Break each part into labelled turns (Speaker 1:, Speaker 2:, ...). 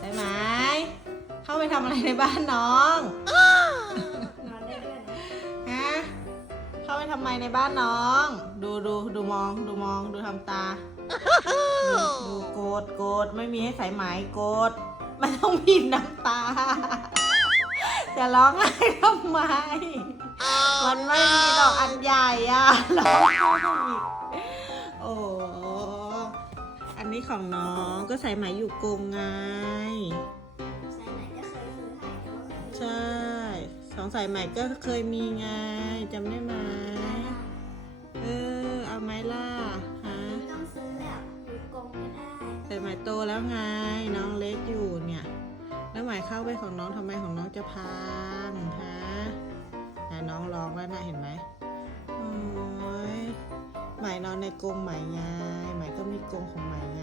Speaker 1: ใช่ไหมเข้าไปทำอะไรในบ้านน้อง
Speaker 2: นอนได้ด้วยนะ
Speaker 1: ฮะเข้าไปทำไมในบ้านน้อง ดูดูดูมองดูมองดูทำตา ดูดูโกรธโกรธไม่มีให้สายไหมโกรธไม่ต้องบีบน้ำตา จะร้องไห้ทำไมมันไม่มีดอกอันใหญ่อะร้องไห้ นี้ของน้องก็ใส่ไหมอยู่กรงไง
Speaker 2: สายไหนก็เคยซื้อให้แต่ว่าไม่เคย
Speaker 1: ใช่สองสายไหมก็เคยมีไงจำได้ไหมเออเอาไหมล่ะฮะ
Speaker 2: ไม่ต้องซื้อแล้วอยู่กรงก็ได้
Speaker 1: สายไหมโตแล้วไงน้องเล็กอยู่เนี่ย แล้วไหมเข้าไปของน้องทำไมของน้องจะพังฮะอะน้องร้องแล้วนะเห็นไหมโอ้ยไหมนอนในกรงไหมไงไหมก็มีกรงของไหมไง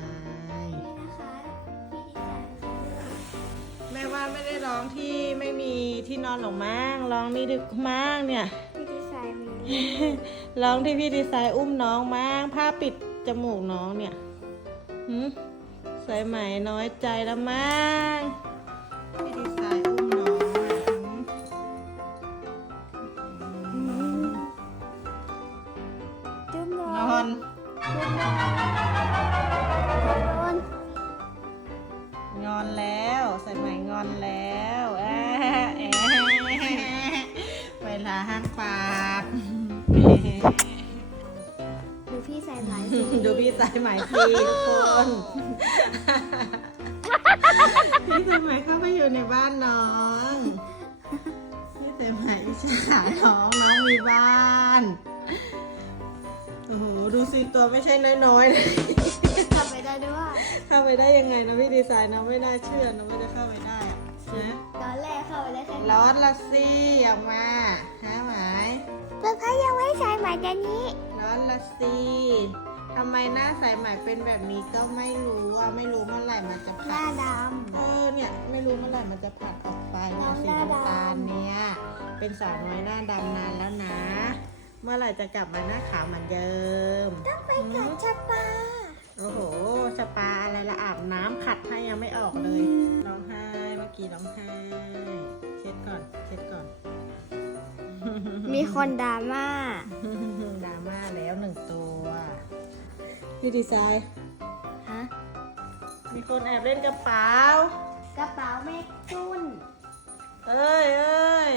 Speaker 1: ไม่ได้ร้องที่ไม่มีที่นอนหรอกมั้งร้องนี่ดึกมั้งเนี่ย
Speaker 2: พี่ดีไซน์มี
Speaker 1: ร้องที่พี่ดีไซน์อุ้มน้องมั้งผ้าปิดจมูกน้องเนี่ยหืมใส่ไหมน้อยใจแล้วมั้งพี่ดีไซน์อุ้มน้องอะหืม
Speaker 2: จุ๊บน
Speaker 1: น
Speaker 2: อ
Speaker 1: อนน
Speaker 2: นอน
Speaker 1: งอนแล้ว ใส่ไหมงอนแล้วแอะแอะเวลาห้างปาก
Speaker 2: ดูพี่ใส่หลายสี
Speaker 1: ดูพี่สายไหมสิทุกคนพี่สายไหมเข้าไปอยู่ในบ้านน้องพี่สายไหมอิจฉาน้องน้องมีบ้านโอ้โหดูสิตัวไม่ใช่น้อยๆเลย ไปได้ยังไงนะพี่ดีไซน์น้องไม่น่าเชื่อน้องไม่ได้เข้าไปได้อะนะ
Speaker 2: ตอนแรกเข้าไปได้แค่
Speaker 1: ร้อนละสิออกมาฮะไหม
Speaker 2: เพื่อนเขายังไม่ใส่หมายแกนี้
Speaker 1: ร้อนละสิทำไมหน้าสายไหมเป็นแบบนี้ก็ไม่รู้อะไม่รู้เมื่อไหร่มันจะ
Speaker 2: ห
Speaker 1: ผ่า
Speaker 2: น้านด
Speaker 1: เออเนี่ยไม่รู้เมื่อไหร่มันจะผัดออกไปเนี่ย
Speaker 2: น้อง
Speaker 1: สี
Speaker 2: หน้าดำ
Speaker 1: น้ำตาลเนี่ยเป็นสาวน้อยหน้าดำนานแล้วนะ เมื่อไหร่จะกลับมาหน้าขาวเหมือนเดิมำ
Speaker 2: ไปกับชะปา
Speaker 1: โอ้โห สปาอะไรละอาบน้ำขัดให้ยังไม่ออกเลย ร้องไห้เมื่อกี้ร้องไห้ เช็ดก่อน เช็ดก่อน
Speaker 2: มีคนดราม่า
Speaker 1: ดราม่าแล้วหนึ่งตัวพี่ดีไซน์
Speaker 2: ฮะ
Speaker 1: มีคนแอบเล่นกระเป๋า
Speaker 2: กระเป๋าแม่ตุ้น
Speaker 1: เอ้ยเอ้ย